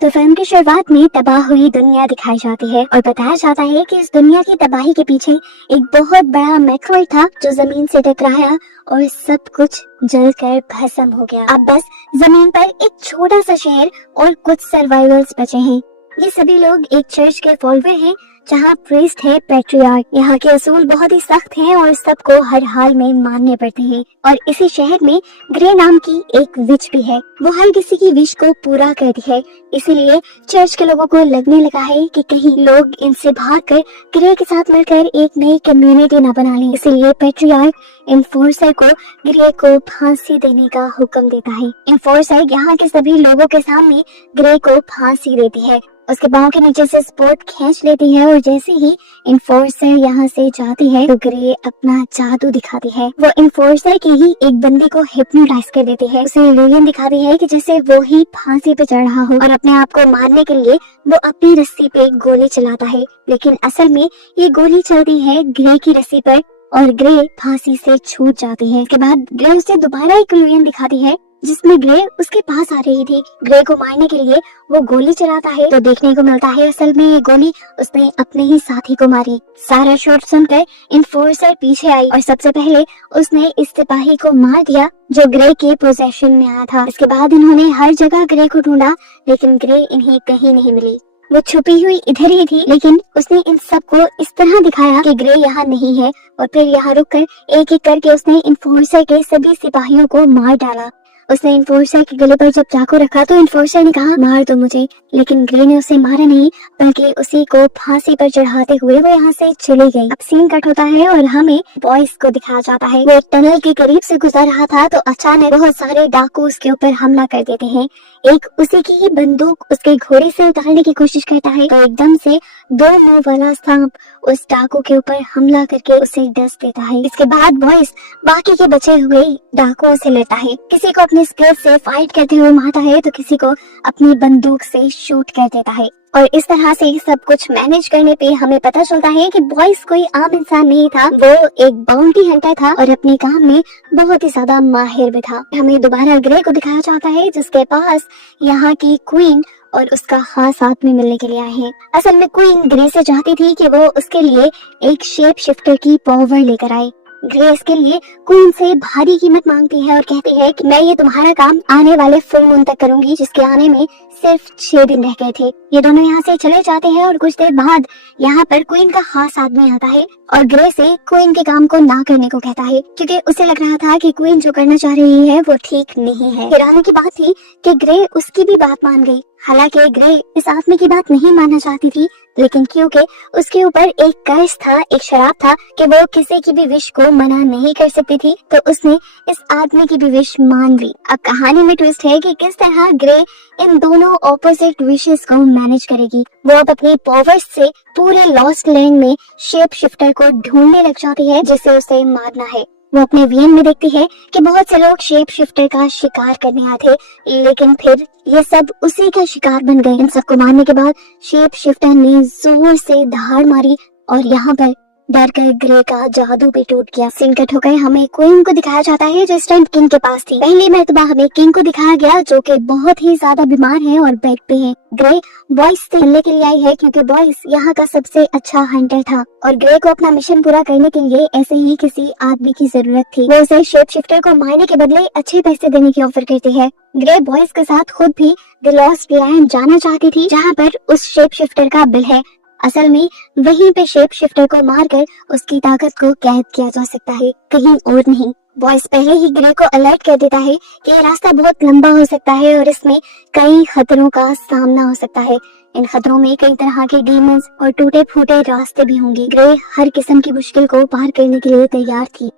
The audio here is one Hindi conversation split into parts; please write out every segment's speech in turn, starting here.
तो फिल्म की शुरुआत में तबाह हुई दुनिया दिखाई जाती है और बताया जाता है कि इस दुनिया की तबाही के पीछे एक बहुत बड़ा मेटरॉइड था जो जमीन से टकराया और सब कुछ जलकर भस्म हो गया। अब बस जमीन पर एक छोटा सा शहर और कुछ सर्वाइवल्स बचे हैं। ये सभी लोग एक चर्च के फॉलोवर हैं जहाँ प्रीस्ट है पैट्रियार्क। यहाँ के असूल बहुत ही सख्त हैं और सबको हर हाल में मानने पड़ते हैं। और इसी शहर में ग्रे नाम की एक विच भी है। वो हर किसी की विश को पूरा करती है। इसीलिए चर्च के लोगों को लगने लगा है कि कहीं लोग इनसे भागकर ग्रे के साथ मिलकर एक नई कम्युनिटी न बना लें। इसीलिए पैट्रियार्क इन्फोर्सर को ग्रे को फांसी देने का हुक्म देता है। इन्फोर्सर यहाँ के सभी लोगों के सामने ग्रे को फांसी देती है। उसके पांव के नीचे से स्पोर्ट खींच लेती है और जैसे ही इन्फोर्सर यहाँ से जाती है तो ग्रे अपना जादू दिखाती है। वो इन्फोर्सर के ही एक बंदे को हिप्नोटाइज कर देती है। उसे इल्यूजन दिखाती है कि जैसे वो ही फांसी पे चढ़ रहा हो और अपने आप को मारने के लिए वो अपनी रस्सी पे गोली चलाता है, लेकिन असल में ये गोली चलती है ग्रे की रस्सी पर और ग्रे फांसी से छूट जाती है। इसके बाद ग्रे उसे दोबारा एक इल्यूजन दिखाती है जिसमें ग्रे उसके पास आ रही थी। ग्रे को मारने के लिए वो गोली चलाता है तो देखने को मिलता है असल में ये गोली उसने अपने ही साथी को मारी। सारा शॉट सुनकर इन्फोर्सर पीछे आई और सबसे पहले उसने इस सिपाही को मार दिया जो ग्रे के पोजेशन में आया था। इसके बाद इन्होंने हर जगह ग्रे को ढूंढा लेकिन ग्रे इन्हें कहीं नहीं मिली। वो छुपी हुई इधर ही थी, लेकिन उसने इन सबको इस तरह दिखाया कि ग्रे यहाँ नहीं है और फिर यहाँ रुककर एक एक करके उसने इन्फोर्सर के सभी सिपाहियों को मार डाला। उसने इन्फोर्सर के गले पर जब चाकू रखा तो इन्फोर्सर ने कहा मार दो मुझे, लेकिन ग्रे ने उसे मारा नहीं बल्कि उसी को फांसी पर चढ़ाते हुए वो यहाँ से चली गई। अब सीन कट होता है और हमें बॉयज को दिखाया जाता है। वो एक टनल के करीब से गुजर रहा था तो अचानक बहुत सारे डाकू उसके ऊपर हमला कर देते हैं। एक उसी की ही बंदूक उसके घोड़े से उतारने की कोशिश करता है तो एकदम से दो मुंह वाला सांप उस डाकू के ऊपर हमला करके उसे डस देता है। इसके बाद बॉयज बाकी के बचे हुए डाकुओं से लड़ता है। किसी को अपनी स्किल से फाइट करते हुए मारता है तो किसी को अपनी बंदूक से शूट कर देता है। और इस तरह से सब कुछ मैनेज करने पे हमें पता चलता है कि बॉयज कोई आम इंसान नहीं था, वो एक बाउंटी हंटर था और अपने काम में बहुत ही ज्यादा माहिर भी था। हमें दोबारा ग्रे को दिखाया जाता है जिसके पास यहाँ की क्वीन और उसका खास आदमी मिलने के लिए आए हैं। असल में क्वीन ग्रे से चाहती थी कि वो उसके लिए एक शेप शिफ्टर की पावर लेकर आए। ग्रे इसके लिए क्वीन से भारी कीमत मांगती है और कहती है कि मैं ये तुम्हारा काम आने वाले फुल मून तक करूंगी, जिसके आने में सिर्फ 6 दिन रह गए थे। ये दोनों यहाँ से चले जाते हैं और कुछ देर बाद यहाँ पर क्वीन का खास आदमी आता है और ग्रे से क्वीन के काम को ना करने को कहता है क्योंकि उसे लग रहा था कि क्वीन जो करना चाह रही है वो ठीक नहीं है। हैरानी की बात थी कि ग्रे उसकी भी बात मान गई। हालांकि ग्रे इस आदमी की बात नहीं मानना चाहती थी, लेकिन क्योंकि उसके ऊपर एक कर्ज था, एक शराब था कि वो किसी की भी विश को मना नहीं कर सकती थी, तो उसने इस आदमी की भी विश मान ली। अब कहानी में ट्विस्ट है कि किस तरह ग्रे इन दोनों ऑपोजिट विशेस को मैनेज करेगी। वो अब अपनी पावर्स से पूरे लॉस्ट लैंड में शेप शिफ्टर को ढूंढने लग जाती है जिसे उसे मारना है। वो अपने वीएन में देखती है कि बहुत से लोग शेप शिफ्टर का शिकार करने आए थे, लेकिन फिर ये सब उसी का शिकार बन गए। इन सबको मारने के बाद शेप शिफ्टर ने जोर से दहाड़ मारी और यहाँ पर डर कर ग्रे का जादू भी टूट गया। सीन कट होकर हमें क्वीन को दिखाया जाता है जो इस टाइम किंग के पास थी। पहली मर्तबा हमें किंग को दिखाया गया जो कि बहुत ही ज्यादा बीमार है और बेड पे है। ग्रे बॉयज से मिलने के लिए आई है क्योंकि बॉयज यहाँ का सबसे अच्छा हंटर था और ग्रे को अपना मिशन पूरा करने के लिए ऐसे ही किसी आदमी की जरूरत थी। वो उसे शेप शिफ्टर को मारने के बदले अच्छे पैसे देने की ऑफर करती है। ग्रे बॉयज के साथ खुद भी द लॉस्ट लैंड जाना चाहती थी जहाँ पर उस शेप शिफ्टर का बिल है। असल में वहीं पे शेप शिफ्टर को मारकर उसकी ताकत को कैद किया जा सकता है, कहीं और नहीं। बॉयज पहले ही ग्रे को अलर्ट कर देता है कि ये रास्ता बहुत लंबा हो सकता है और इसमें कई खतरों का सामना हो सकता है। इन खतरों में कई तरह के डीमंस और टूटे फूटे रास्ते भी होंगे। ग्रे हर किस्म की मुश्किल को पार करने के लिए तैयार थी।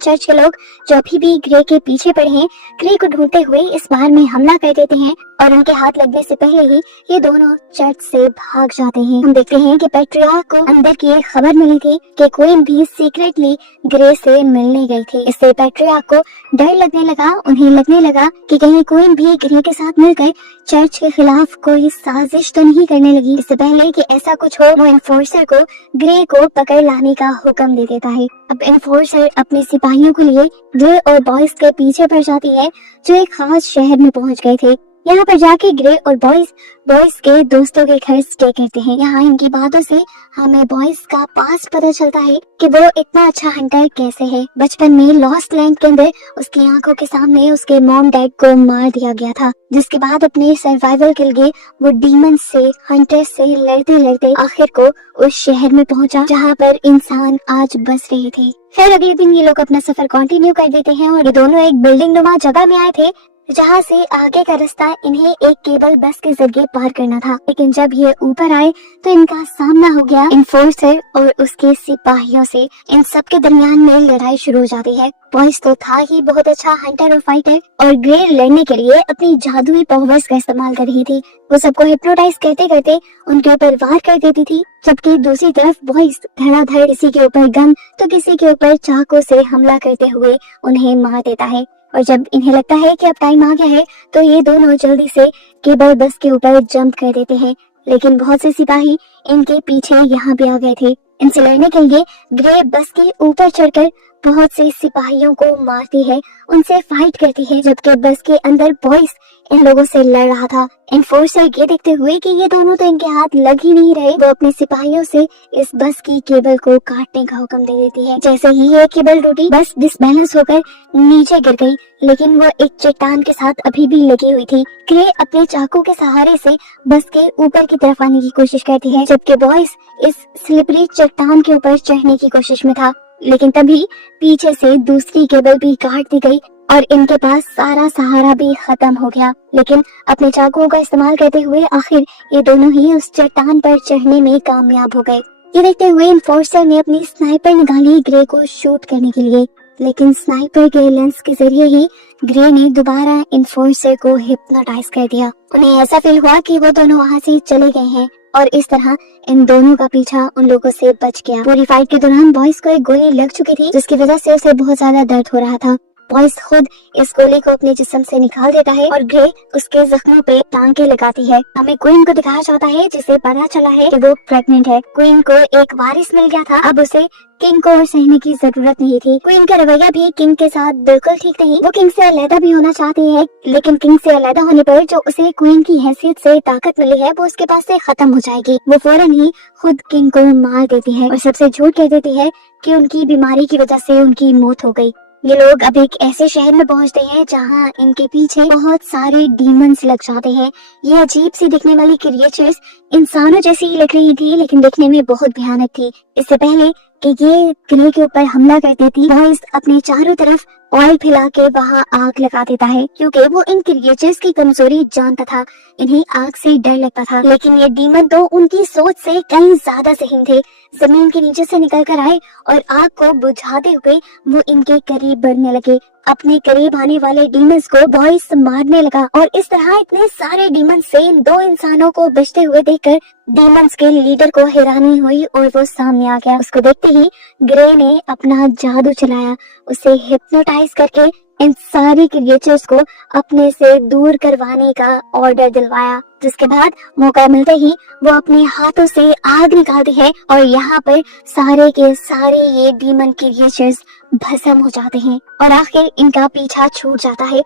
चर्च के लोग जो अभी भी ग्रे के पीछे पड़े हैं, ग्रे को ढूंढते हुए इस बार में हमला कर देते हैं और उनके हाथ लगने से पहले ही ये दोनों चर्च से भाग जाते हैं। हम देखते हैं कि पैट्रियार्क को अंदर की एक खबर मिली थी कि क्वीन भी सीक्रेटली ग्रे से मिलने गई थी। इससे पैट्रियार्क को डर लगने लगा। उन्हें लगने लगा कि कहीं क्वीन भी ग्रे के साथ मिलकर चर्च के खिलाफ कोई साजिश तो नहीं करने लगी। इससे पहले कि ऐसा कुछ हो, वो इन्फोर्सर को ग्रे को पकड़ लाने का हुक्म दे देता है। अब इन्फोर्सर अपने सिपाहियों को लिए ग्रे और बॉयज के पीछे पड़ जाती है जो एक खास शहर में पहुंच गए थे। यहाँ पर जाके ग्रे और बॉयज के दोस्तों के घर स्टे करते हैं। यहाँ इनकी बातों से हमें बॉयज का पास्ट पता चलता है कि वो इतना अच्छा हंटर कैसे है। बचपन में लॉस्ट लैंड के अंदर उसकी आंखों के सामने उसके मॉम डैड को मार दिया गया था, जिसके बाद अपने सर्वाइवल के लिए वो डीमन से हंटर से लड़ते लड़ते आखिर को उस शहर में पहुंचा जहाँ पर इंसान आज बस रहे थे। फिर अगले दिन ये लोग अपना सफर कंटिन्यू कर देते हैं और ये दोनों एक बिल्डिंग नुमा जगह में आए थे जहाँ से आगे का रास्ता इन्हें एक केबल बस के जरिए पार करना था। लेकिन जब ये ऊपर आए तो इनका सामना हो गया इन्फोर्सर और उसके सिपाहियों से। इन सब के दरमियान में लड़ाई शुरू हो जाती है। बॉयज तो था ही बहुत अच्छा हंटर और फाइटर, और ग्रे लड़ने के लिए अपनी जादुई पावर्स का इस्तेमाल कर रही थी। वो सबको हिप्नोटाइज करते करते उनके ऊपर वार कर देती थी, जबकि दूसरी तरफ बॉयज धड़ाधड़ किसी के ऊपर गन तो किसी के ऊपर चाकू से हमला करते हुए उन्हें मार देता है। और जब इन्हें लगता है कि अब टाइम आ गया है तो ये दोनों जल्दी से केबल बस के ऊपर जंप कर देते हैं। लेकिन बहुत से सिपाही इनके पीछे यहाँ भी आ गए थे। इनसे लड़ने के लिए ग्रे बस के ऊपर चढ़कर बहुत से सिपाहियों को मारती है, उनसे फाइट करती है, जबकि बस के अंदर बॉयज इन लोगों से लड़ रहा था। एनफोर्सर ये देखते हुए कि ये दोनों तो इनके हाथ लग ही नहीं रहे, वो अपने सिपाहियों से इस बस की केबल को काटने का हुक्म दे देती है। जैसे ही ये केबल टूटी, बस डिसबैलेंस होकर नीचे गिर गई, लेकिन वो एक चट्टान के साथ अभी भी लगी हुई थी। ग्रे अपने चाकू के सहारे से बस के ऊपर की तरफ आने की कोशिश करती है, जबकि बॉयज इस स्लिपरी चट्टान के ऊपर चढ़ने की कोशिश में था। लेकिन तभी पीछे से दूसरी केबल भी काट दी गई और इनके पास सारा सहारा भी खत्म हो गया। लेकिन अपने चाकुओं का इस्तेमाल करते हुए आखिर ये दोनों ही उस चट्टान पर चढ़ने में कामयाब हो गए। ये देखते हुए इन्फोर्सर ने अपनी स्नाइपर निकाली ग्रे को शूट करने के लिए, लेकिन स्नाइपर के लेंस के जरिए ही ग्रे ने दोबारा इन्फोर्सर को हिप्नोटाइज कर दिया। उन्हें ऐसा फील हुआ कि वो दोनों वहाँ से चले गए हैं और इस तरह इन दोनों का पीछा उन लोगों से बच गया। पूरी फाइट के दौरान बॉयज को एक गोली लग चुकी थी, जिसकी वजह से उसे बहुत ज्यादा दर्द हो रहा था। बॉयज खुद इस गोली को अपने जिस्म से निकाल देता है और ग्रे उसके जख्मों पे टांके लगाती है। हमें क्वीन को दिखाया जाता है, जिसे पता चला है कि वो प्रेग्नेंट है। क्वीन को एक वारिस मिल गया था, अब उसे किंग को और सहने की जरूरत नहीं थी। क्वीन का रवैया भी किंग के साथ बिल्कुल ठीक नहीं। वो किंग से अलग भी होना चाहती है, लेकिन किंग से अलग होने पर जो उसे क्वीन की हैसियत से ताकत मिली है वो उसके पास से खत्म हो जाएगी। वो फौरन ही खुद किंग को मार देती है और सबसे झूठ कह देती है कि उनकी बीमारी की वजह से उनकी मौत हो गई। ये लोग अब एक ऐसे शहर में पहुंचते हैं जहां इनके पीछे बहुत सारे डीमंस लग जाते हैं। ये अजीब सी दिखने वाली क्रिएचर्स इंसानों जैसी ही लग रही थी, लेकिन दिखने में बहुत भयानक थी। इससे पहले कि ये ग्रे के ऊपर हमला कर देती, बॉयज अपने चारों तरफ ऑयल फैला के वहाँ आग लगा देता है, क्योंकि वो इन क्रिएचर्स की कमजोरी जानता था। इन्हें आग से डर लगता था, लेकिन ये डीमन तो उनकी सोच से कहीं ज्यादा ज़हीन थे। जमीन के नीचे से निकल कर आए और आग को बुझाते हुए वो इनके करीब बढ़ने लगे। अपने करीब आने वाले डीमंस को बॉयज मारने लगा और इस तरह इतने सारे डीमंस से इन दो इंसानों को बचते हुए देखकर डीमंस के लीडर को हैरानी हुई और वो सामने आ गया। उसको देखते ही ग्रे ने अपना जादू चलाया, उसे हिप्नोटाइज करके इन सारी क्रिएचर्स को अपने से दूर करवाने का ऑर्डर दिलवाया, जिसके बाद मौका मिलते ही वो अपने हाथों से आग निकालती है और यहाँ पर सारे के सारे ये डीमन क्रिएचर्स भस्म हो जाते हैं और आखिर इनका पीछा छूट जाता है।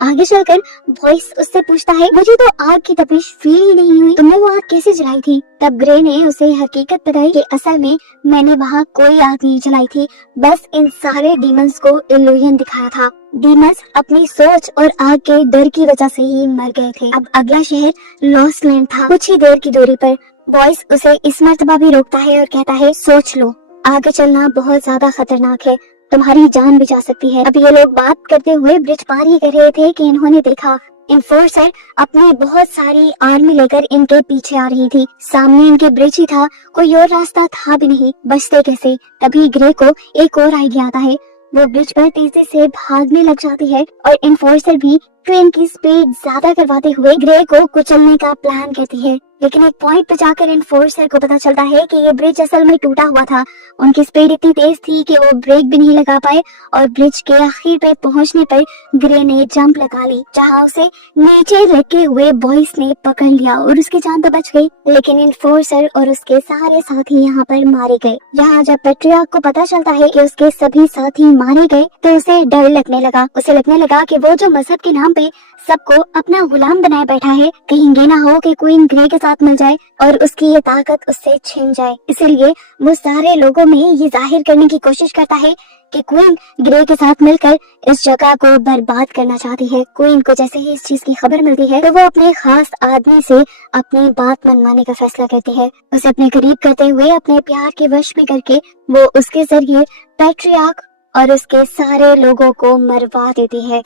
आगे चलकर वॉइस उससे पूछता है, मुझे तो आग की तपिश फील ही नहीं हुई, तुमने वो आग कैसे जलाई थी? तब ग्रे ने उसे हकीकत बताई कि असल में मैंने वहाँ कोई आग नहीं जलाई थी, बस इन सारे डीमंस को इल्यूजन दिखाया था। डीमंस अपनी सोच और आग के डर की वजह से ही मर गए थे। अब अगला शहर लॉस्ट लैंड था, कुछ ही देर की दूरी पर। वॉइस उसे इस मर्तबा भी रोकता है और कहता है, सोच लो, आगे चलना बहुत ज्यादा खतरनाक है, तुम्हारी जान भी जा सकती है। अब ये लोग बात करते हुए ब्रिज पार ही कर रहे थे कि इन्होंने देखा इन्फोर्सर अपनी बहुत सारी आर्मी लेकर इनके पीछे आ रही थी। सामने इनके ब्रिज ही था, कोई और रास्ता था भी नहीं, बचते कैसे? तभी ग्रे को एक और आइडिया आता है। वो ब्रिज पर तेजी से भागने लग जाती है और इन्फोर्सर भी ट्रेन की स्पीड ज्यादा करवाते हुए ग्रे को कुचलने का प्लान करती है। लेकिन एक पॉइंट पे जाकर इन्फोर्सर को पता चलता है कि ये ब्रिज असल में टूटा हुआ था। उनकी स्पीड इतनी तेज थी कि वो ब्रेक भी नहीं लगा पाए और ब्रिज के आखिर पे पहुंचने पर ग्रे ने जंप लगा ली, जहां उसे नीचे लगे हुए बॉयज ने पकड़ लिया और उसकी जान तो बच गई, लेकिन इन्फोर्सर और उसके सारे साथी यहाँ पर मारे गए। यहाँ जब पेट्रियार्क को पता चलता है कि उसके सभी साथी मारे गए तो उसे डर लगने लगा। उसे लगने लगा कि वो जो मजहब के नाम पे सबको अपना गुलाम बनाए बैठा है। कहीं ये ना हो कि क्वीन ग्रे के साथ मिल जाए और उसकी ये ताकत उससे छिन जाए। इसीलिए वो सारे लोगों में ये जाहिर करने की कोशिश करता है कि क्वीन ग्रे के साथ मिलकर इस जगह को बर्बाद करना चाहती है। क्वीन को जैसे ही इस चीज की खबर मिलती है तो वो अपने खास आदमी से अपनी बात मनवाने का फैसला करती है। उसे अपने करीब करते हुए अपने प्यार के वश में करके वो उसके जरिए पैट्रियार्क और उसके सारे लोगों को मरवा देती है।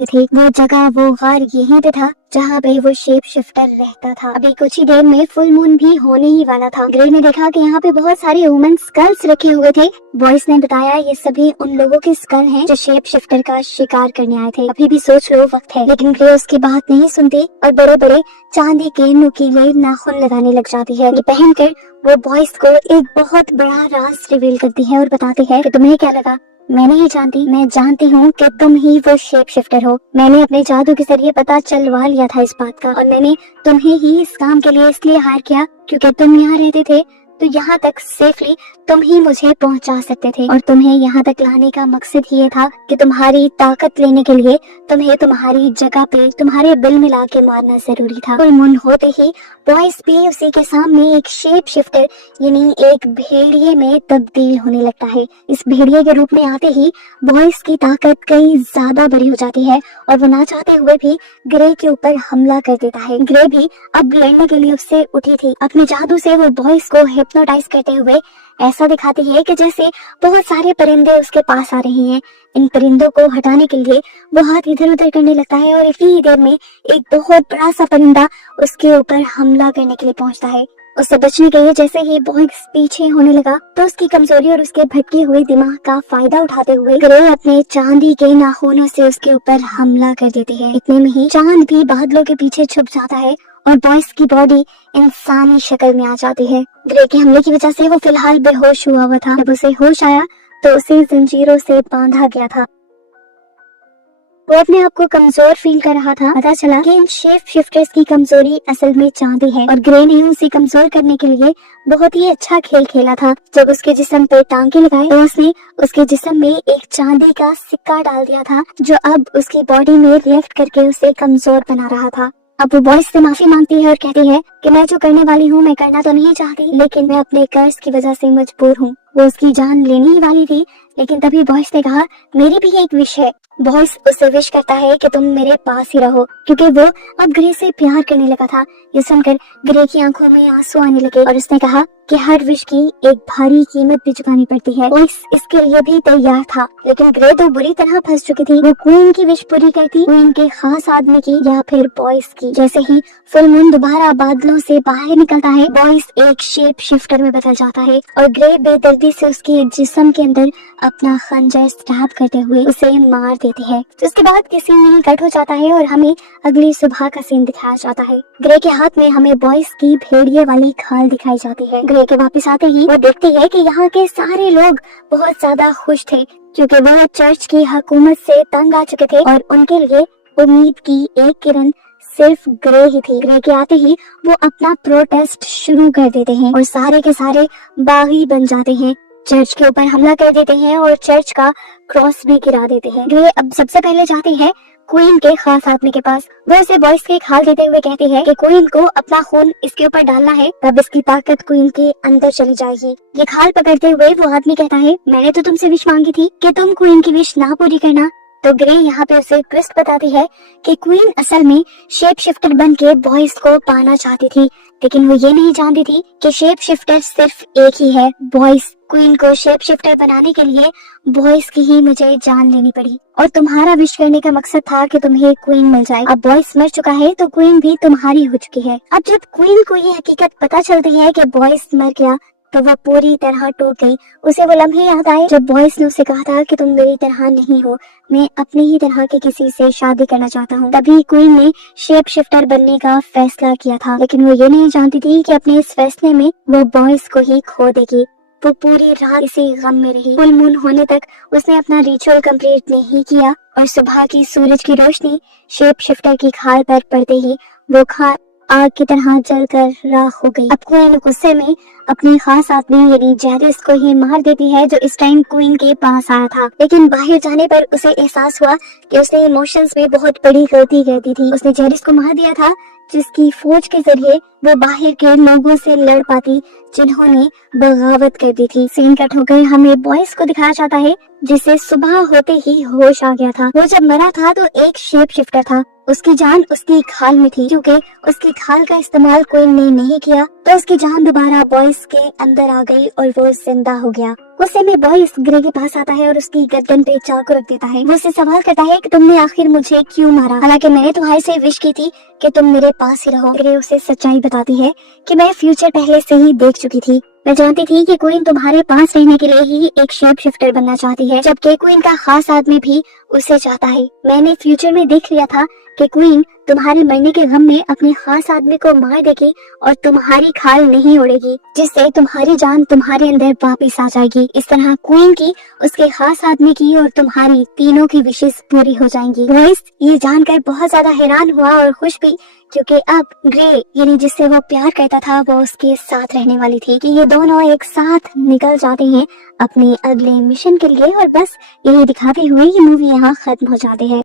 थी वो जगह, वो गार यहीं पे था जहाँ पे वो शेप शिफ्टर रहता था। अभी कुछ ही देर में फुल मून भी होने ही वाला था। ग्रे ने देखा कि यहाँ पे बहुत सारे ह्यूमन स्कल्स रखे हुए थे। बॉयज ने बताया ये सभी उन लोगों के स्कल हैं जो शेप शिफ्टर का शिकार करने आए थे। अभी भी सोच लो वक्त है। लेकिन ग्रे उसकी बात नहीं सुनती और बड़े बड़े चांदी के नुकीले नाखून लगाने लग जाती है। ये पहनकर वो बॉयज को एक बहुत बड़ा राज रिवील करती है और बताती है कि तुम्हें क्या लगा, मैं नहीं जानती, मैं जानती हूँ कि तुम ही वो शेप शिफ्टर हो। मैंने अपने जादू के जरिए पता चलवा लिया था इस बात का और मैंने तुम्हें ही इस काम के लिए इसलिए हायर किया क्योंकि तुम यहाँ रहते थे तो यहाँ तक सेफली तुम ही मुझे पहुँचा सकते थे और तुम्हें यहाँ तक लाने का मकसद ये था कि तुम्हारी ताकत लेने के लिए तुम्हें तुम्हारी जगह पे तुम्हारे बिल मिला के मारना जरूरी था। फुल मून होते ही बॉयज भी उसी के सामने एक शेप शिफ्टर यानी एक भेड़िए में तब्दील होने लगता है। इस भेड़िए के रूप में आते ही बॉयज की ताकत कई ज्यादा बड़ी हो जाती है और वो ना चाहते हुए भी ग्रे के ऊपर हमला कर देता है। ग्रे भी अब लड़ने के लिए उससे उठी थी। अपने जादू से वो बॉयज को हिप्नोटाइज करते हुए ऐसा दिखाती है कि जैसे बहुत सारे परिंदे उसके पास आ रहे हैं। इन परिंदों को हटाने के लिए वो हाथ इधर उधर करने लगता है और इतनी ही देर में एक बहुत बड़ा सा परिंदा उसके ऊपर हमला करने के लिए पहुंचता है। उससे बचने के लिए जैसे ही बॉयज पीछे होने लगा तो उसकी कमजोरी और उसके भटके हुए दिमाग का फायदा उठाते हुए ग्रे अपने चांदी के नाखूनों से उसके ऊपर हमला कर देती है। इतने में ही चांद भी बादलों के पीछे छुप जाता है और बॉयज की बॉडी इंसानी शक्ल में आ जाती है। ग्रे के हमले की वजह से वो फिलहाल बेहोश हुआ था। जब उसे होश आया तो उसे जंजीरों से बांधा गया था। वो अपने आप को कमजोर फील कर रहा था। पता चला कि इन शेप शिफ्टर्स की कमजोरी असल में चांदी है और ग्रे ने उसे कमजोर करने के लिए बहुत ही अच्छा खेल खेला था। जब उसके जिस्म पे टांके लगाए तो उसने उसके जिस्म में एक चांदी का सिक्का डाल दिया था जो अब उसकी बॉडी में रिएक्ट करके उसे कमजोर बना रहा था। अब वो बॉयज से माफी मांगती है और कहती है कि मैं जो करने वाली हूँ मैं करना तो नहीं चाहती लेकिन मैं अपने कर्ज की वजह से मजबूर हूँ। वो उसकी जान लेने ही वाली थी लेकिन तभी बॉयज ने कहा मेरी भी एक विश है। बॉयज उससे विश करता है कि तुम मेरे पास ही रहो क्योंकि वो अब ग्रे से प्यार करने लगा था। ये सुनकर ग्रे की आंखों में आंसू आने लगे और उसने कहा कि हर विश की एक भारी कीमत भी चुकानी पड़ती है। बॉयज इसके लिए भी तैयार था लेकिन ग्रे तो बुरी तरह फंस चुकी थी। वो क्वीन की विश पूरी करती, क्वीन के खास आदमी की या फिर बॉयज की। जैसे ही फुल मून दोबारा बादलों से बाहर निकलता है बॉयज एक शेप शिफ्टर में बदल जाता है और ग्रे बेदर्दी से उसके जिस्म के अंदर अपना खंजर स्टैब करते हुए उसे मार देती है। तो उसके बाद की सीन कट हो जाता है और हमें अगली सुबह का सीन दिखाया जाता है। ग्रे के हाथ में हमें बॉयज की भेड़िए वाली खाल दिखाई जाती है। ग्रे के वापस आते ही वो देखती है कि यहाँ के सारे लोग बहुत ज्यादा खुश थे क्योंकि वो चर्च की हुकूमत से तंग आ चुके थे और उनके लिए उम्मीद की एक किरण सिर्फ ग्रे ही थी। ग्रे के आते ही वो अपना प्रोटेस्ट शुरू कर देते हैं और सारे के सारे बागी बन जाते हैं, चर्च के ऊपर हमला कर देते हैं और चर्च का क्रॉस भी गिरा देते हैं। ग्रे अब सबसे पहले जाती है क्वीन के खास आदमी के पास। वो इसे बॉयज के खाल देते हुए कहती है कि क्वीन को अपना खून इसके ऊपर डालना है तब इसकी ताकत क्वीन के अंदर चली जाएगी। ये खाल पकड़ते हुए वो आदमी कहता है मैंने तो तुमसे विश मांगी थी कि तुम क्वीन की विश ना पूरी करना। तो ग्रे यहाँ पे उसे ट्विस्ट बताती है कि क्वीन असल में शेप शिफ्टर बन के बॉयज को पाना चाहती थी लेकिन वो ये नहीं जानती थी कि शेप शिफ्टर सिर्फ एक ही है, बॉयज। क्वीन को शेप शिफ्टर बनाने के लिए बॉयज की ही मुझे जान लेनी पड़ी और तुम्हारा विश करने का मकसद था कि तुम्हें क्वीन मिल जाए। अब बॉयज मर चुका है तो क्वीन भी तुम्हारी हो चुकी है। अब जब क्वीन को ये हकीकत पता चलती है कि बॉयज मर गया तो वह पूरी तरह टूट गई। उसे वो लम्हे याद आए जब बॉयज ने उसे कहा था कि तुम मेरी तरह नहीं हो, मैं अपनी ही तरह के किसी से शादी करना चाहता हूँ। तभी क्वीन ने शेप शिफ्टर बनने का फैसला किया था लेकिन वो ये नहीं जानती थी कि अपने इस फैसले में वो बॉयज को ही खो देगी। वो पूरी रात इसी गम में रही। फुल मून होने तक उसने अपना रिचुअल कंप्लीट नहीं किया और सुबह की सूरज की रोशनी शेप शिफ्टर की खाल पर पड़ते ही वो आग की तरह जलकर राख हो गई। अब क्वीन गुस्से में अपनी खास आदमी यानी जेरिस को ही मार देती है, जो इस टाइम क्वीन के पास आया था। लेकिन बाहर जाने पर उसे एहसास हुआ कि उसने इमोशंस में बहुत बड़ी गलती कर दी थी। उसने जेरिस को मार दिया था, जिसकी फौज के जरिए वो बाहर के लोगों से लड़ पाती जिन्होंने बगावत कर दी थी। सीन कट होकर हमें बॉयज को दिखाया जाता है, जिसे सुबह होते ही होश आ गया था। वो जब मरा था तो एक शेप शिफ्टर था, उसकी जान उसकी खाल में थी। क्योंकि उसकी खाल का इस्तेमाल कोई ने नहीं किया तो उसकी जान दोबारा बॉयज के अंदर आ गई और वो जिंदा हो गया। गुस्से में बॉयज ग्रे के पास आता है और उसकी गर्दन पे चाकू रख देता है। वो उससे सवाल करता है कि तुमने आखिर मुझे क्यों मारा, हालांकि मैंने तुम्हारे से विश की थी कि तुम मेरे पास ही रहो। ग्रे उसे सच्चाई बताती है कि मैं फ्यूचर पहले से ही देख चुकी थी। मैं जानती थी कि क्वीन तुम्हारे पास रहने के लिए ही एक शेप शिफ्टर बनना चाहती है, जबकि क्वीन का खास आदमी भी उसे चाहता है। मैंने फ्यूचर में देख लिया था कि क्वीन तुम्हारे मरने के गम में अपने खास आदमी को मार देगी और तुम्हारी खाल नहीं उड़ेगी, जिससे तुम्हारी जान तुम्हारे अंदर वापस आ जाएगी। इस तरह क्वीन की, उसके खास आदमी की और तुम्हारी तीनों की विशेष पूरी हो जाएंगी। बॉयज ये जानकर बहुत ज्यादा हैरान हुआ और खुश भी, क्योंकि अब ग्रे यानी जिससे वो प्यार करता था वो उसके साथ रहने वाली थी कि ये दोनों एक साथ निकल जाते हैं अपने अगले मिशन के लिए। और बस यही दिखाते हुए ये मूवी यहाँ खत्म हो जाती है।